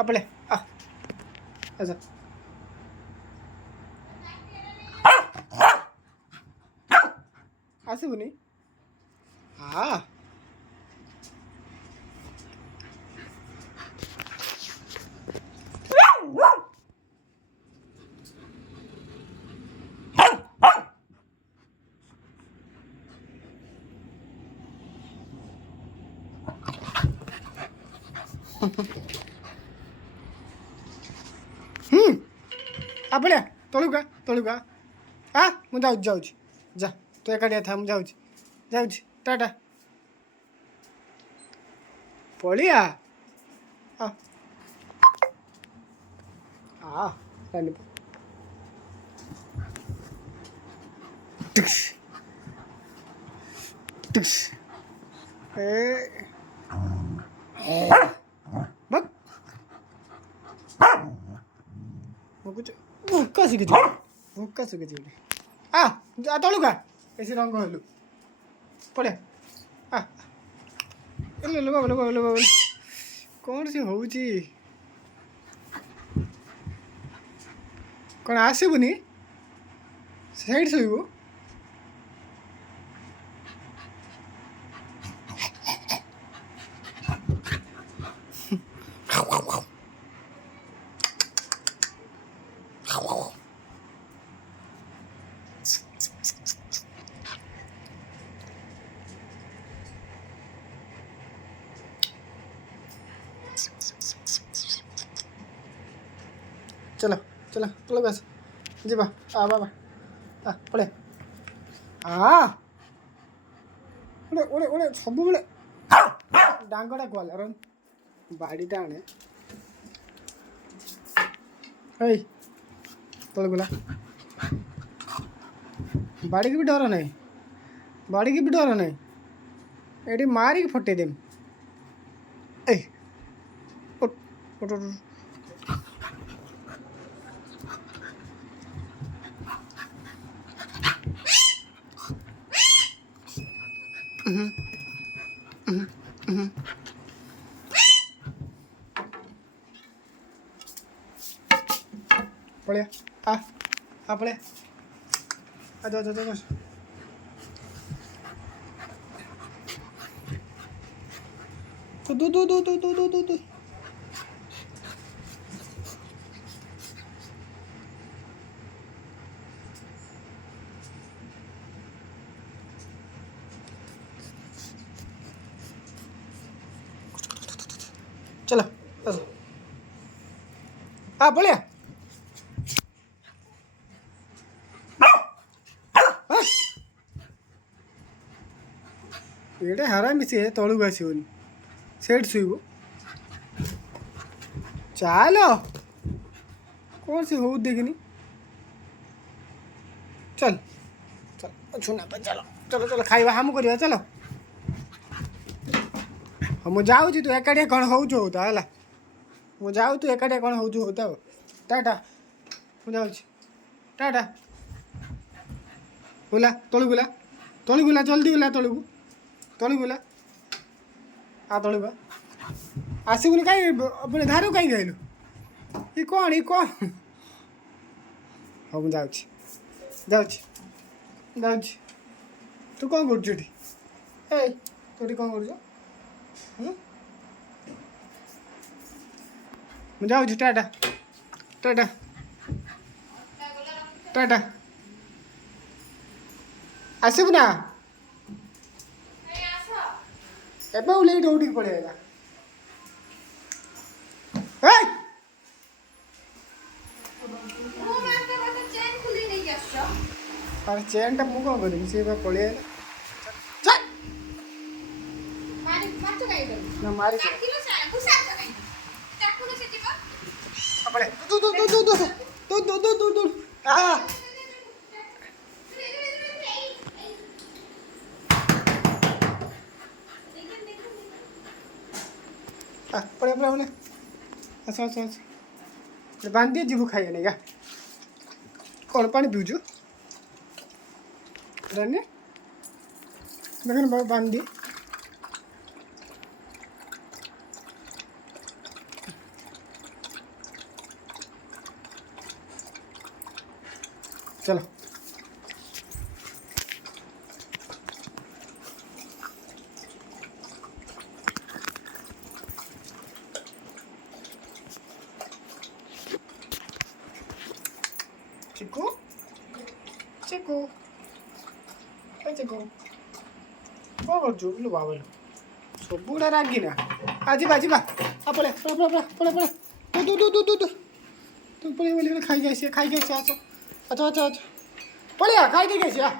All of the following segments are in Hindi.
आपले अच्छा ଆସିବୁନି हाँ आपले तलुका ମୁଁ ଯାଉଛି ଯା ତୁ ଏକାଠିଆ ଥା ମୁଁ ଯାଉଛି ଟାଟା ପଳିଆ ରାନୀ ଟିକ୍ସ ଟିକ୍ସ बघ भुक्का ଶିଖିଛି ତଳୁ କା ବେଶୀ ରଙ୍ଗ ହେଲୁ ପଳେଆ ବାବୁ କ'ଣ ସେ ହେଉଛି କ'ଣ ଆସିବୁନି ସେଇଠି ଶୋଇବୁ चलो चलो बस ଯିବା ବାବା ପଳେଆ ଗୋଟେ ସବୁବେଳେ ଡାଙ୍ଗଟା ଗଲା ବାଡ଼ିଟା ଆଣେ ଏଇ ତଳକୁ ଗଲା ବାଡ଼ିକି ବି ଡର ନାହିଁ ଏଠି ମାରିକି ଫଟେଇଦେମି ଏଇ पड़े पड़े दो चलो पड़े ये हरामी से तलू आसोनी सेठ शुब चल कौन से हो देखनी चल चल छुना चलो चलो चलो खाइबा हम करवा चलो हाँ मुझे जाऊँ तू एकाटिया कौन होता है मुझे जाऊँ तू एकाटिया कौन होता टाटा मुझे जाऊँ टाटा बुला तलू बुला जल्दी बुला तलू बुला तलू बा आसबुनि कहीं अपने धारू कहीं गलु ये कौन हाँ मुझे जाऊँ तू कौन कर तोटी कौन कर मुझे जाऊँ टाटा टाटा टाटा आसबु ना ଏବେ ଓହ୍ଲେଇ ଦୌଡ଼ିକି ପଳେଇଲା अरे चेनटा मु कौन करी सी पलैला ना मारी पड़े पड़े अच्छा बांधी जीव खाइए नहीं क्या कौन पानी पीऊचु रानी देखने बांधी चलो चिकू चिकू चिकू कौन कर लो बाबा सब गुड़ा रागी ना आज जा पड़े पड़े पड़े पड़े पड़े तू तू तू तू तू तू पड़े बोले खाई गए अच्छा अच्छा अच्छा अच्छा पड़े खाई दे गए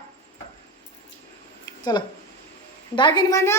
चलो डागिन मैंने